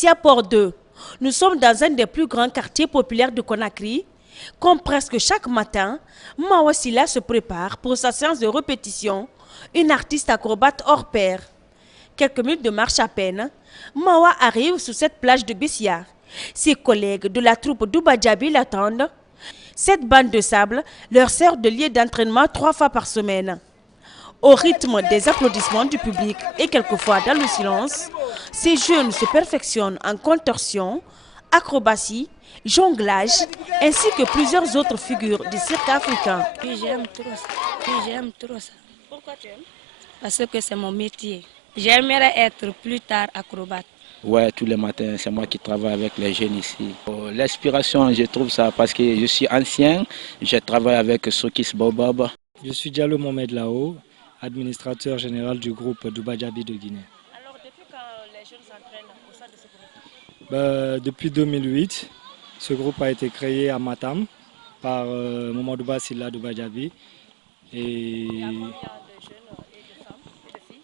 ici à Port 2. Nous sommes dans un des plus grands quartiers populaires de Conakry. Comme presque chaque matin, Mawa Silla se prépare pour sa séance de répétition, une artiste acrobate hors pair. Quelques minutes de marche à peine, Mawa arrive sur cette plage de Bessia. Ses collègues de la troupe d'Oubadjabi l'attendent. Cette bande de sable leur sert de lieu d'entraînement 3 fois par semaine. Au rythme des applaudissements du public et quelquefois dans le silence, ces jeunes se perfectionnent en contorsion, acrobatie, jonglage, ainsi que plusieurs autres figures du cirque africain. J'aime trop ça. Pourquoi tu aimes? Parce que c'est mon métier. J'aimerais être plus tard acrobate. Ouais, tous les matins, c'est moi qui travaille avec les jeunes ici. L'inspiration, je trouve ça parce que je suis ancien, je travaille avec Sokis Bobob. Je suis Diallo Mohamed Lao, administrateur général du groupe d'Oubadjabi de Guinée. Alors, depuis quand les jeunes s'entraînent au sein de ce groupe? Depuis 2008, ce groupe a été créé à Matam par Mamadouba Silla d'Oubadjabi. Et Il y a combien de jeunes et de femmes et de filles?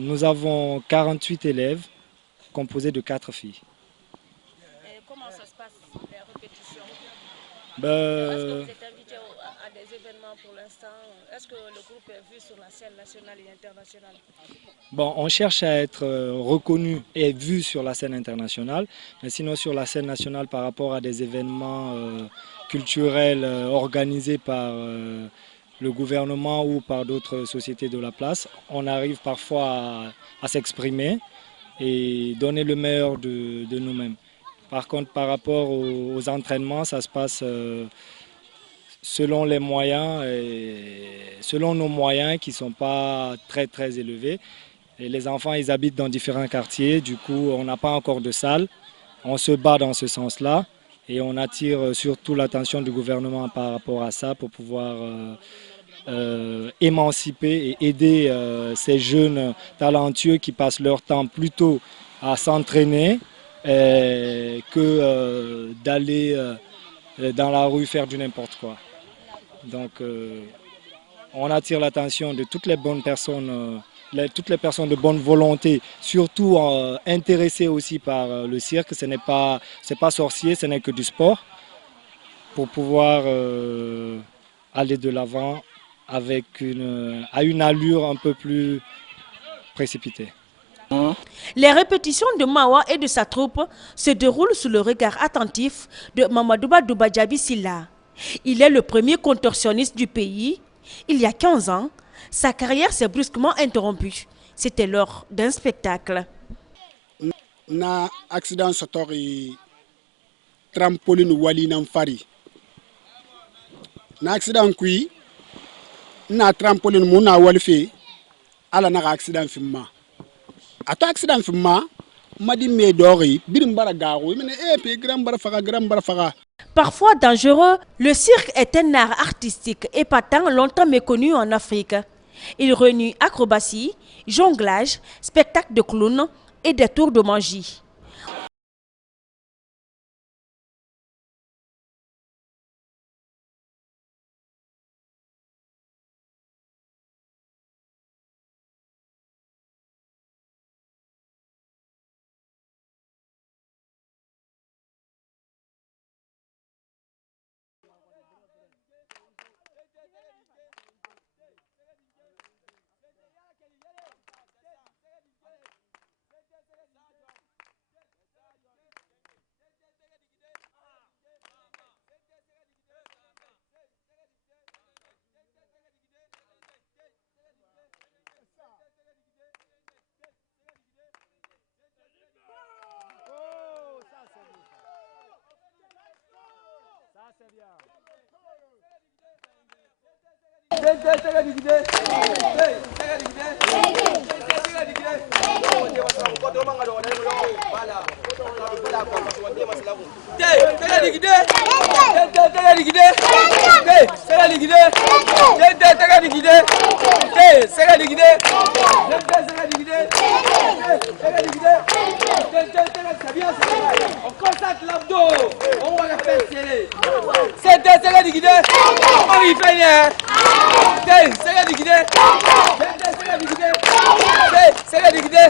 nous avons 48 élèves composés de 4 filles. Et comment ça se passe, les répétitions? Est-ce que Ben, vous êtes invité à des événements pour l'instant? Est-ce que le groupe est vu sur la scène nationale et internationale? Bon, on cherche à être reconnu et vu sur la scène internationale, mais sinon sur la scène nationale par rapport à des événements culturels organisés par le gouvernement ou par d'autres sociétés de la place, on arrive parfois à s'exprimer et donner le meilleur de nous-mêmes. Par contre, par rapport aux entraînements, ça se passe selon les moyens, selon nos moyens qui ne sont pas très élevés. Et les enfants, ils habitent dans différents quartiers, du coup, on n'a pas encore de salle. On se bat dans ce sens-là et on attire surtout l'attention du gouvernement par rapport à ça pour pouvoir émanciper et aider ces jeunes talentueux qui passent leur temps plutôt à s'entraîner que d'aller dans la rue faire du n'importe quoi. Donc on attire l'attention de toutes les bonnes personnes, toutes les personnes de bonne volonté, surtout intéressées aussi par le cirque. Ce n'est pas sorcier, ce n'est que du sport, pour pouvoir aller de l'avant avec à une allure un peu plus précipitée. Les répétitions de Mawa et de sa troupe se déroulent sous le regard attentif de Mamadouba Doubadjabi Silla. Il est le premier contorsionniste du pays. Il y a 15 ans, sa carrière s'est brusquement interrompue. C'était lors d'un spectacle. Na accident sotori trampoline wali namfari. Na accident kui na trampoline muna walfi ala na accident fimma. Ato accident fimma madi me dori birimbara garu mene pe grambara faga. Parfois dangereux, le cirque est un art artistique épatant longtemps méconnu en Afrique. Il réunit acrobatie, jonglage, spectacle de clowns et des tours de magie. On constate l'abdos, on va la faire serrer. C'est liquidé. On y fait rien. C'est liquidé. C'est liquidé. C'est liquidé.